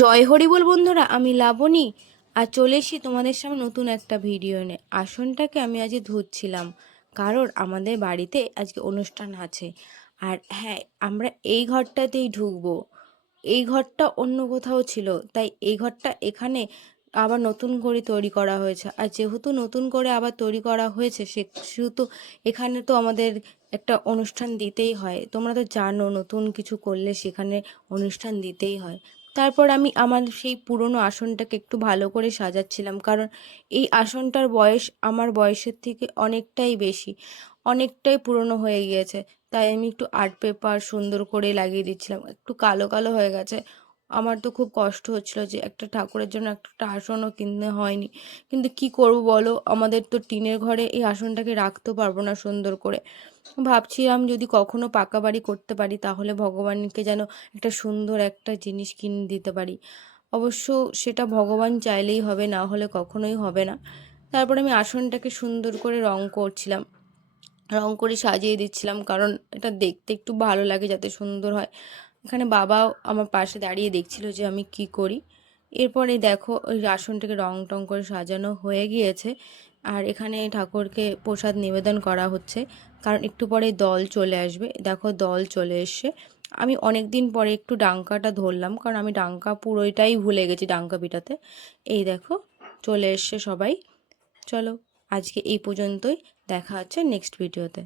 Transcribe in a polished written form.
জয় হরি বল বন্ধুরা, আমি লাবণী আর চলে এসেছি তোমাদের সামনে নতুন একটা ভিডিও নিয়ে। আসনটাকে আমি আজকে ধুচ্ছিলাম, কারণ আমাদের বাড়িতে আজকে অনুষ্ঠান আছে। আর হ্যাঁ, আমরা এই ঘরটাতেই ঢুকবো। এই ঘরটা অন্য কোথাও ছিল, তাই এই ঘরটা এখানে আবার নতুন করে তৈরি করা হয়েছে। আর যেহেতু নতুন করে আবার তৈরি করা হয়েছে, সেহেতু এখানে তো আমাদের একটা অনুষ্ঠান দিতেই হয়। তোমরা তো জানো, নতুন কিছু করলে সেখানে অনুষ্ঠান দিতেই হয়। তারপর আমি আমার সেই পুরনো আসনটাকে একটু ভালো করে সাজাচ্ছিলাম, কারণ এই আসনটার বয়স আমার বয়সের থেকে অনেকটাই বেশি, অনেকটাই পুরনো হয়ে গিয়েছে। তাই আমি একটু আর্ট পেপার সুন্দর করে লাগিয়ে দিচ্ছিলাম। একটু কালো কালো হয়ে গেছে। আমার তো খুব কষ্ট হচ্ছিল যে একটা ঠাকুরের জন্য একটা আসনও কিনতে হয়নি। কিন্তু কি করব বলো, আমাদের তো টিনের ঘরে এই আসনটাকে রাখতেও পারবো না সুন্দর করে। ভাবছিলাম যদি কখনো পাকা বাড়ি করতে পারি, তাহলে ভগবানকে যেন একটা সুন্দর একটা জিনিস কিনে দিতে পারি। অবশ্য সেটা ভগবান চাইলেই হবে, না হলে কখনোই হবে না। তারপরে আমি আসনটাকে সুন্দর করে রং করছিলাম, রং করে সাজিয়ে দিচ্ছিলাম, কারণ এটা দেখতে একটু ভালো লাগে, যাতে সুন্দর হয়। এখানে বাবাও আমার পাশে দাঁড়িয়ে দেখছিল যে আমি কি করি। এরপরে দেখো ওই আসনটাকে রং টং করে সাজানো হয়ে গিয়েছে। আর এখানে ঠাকুরকে প্রসাদ নিবেদন করা হচ্ছে, কারণ একটু পরে দল চলে আসবে। দেখো দল চলে এসছে। আমি অনেক দিন পরে একটু ডাঙ্কাটা ধরলাম, কারণ আমি ডাঙ্কা পুরোটাই ভুলে গেছি ডাঙ্কা পিটাতে। এই দেখো চলে এসছে সবাই। চলো, আজকে এই পর্যন্তই। দেখা হচ্ছে নেক্সট ভিডিওতে।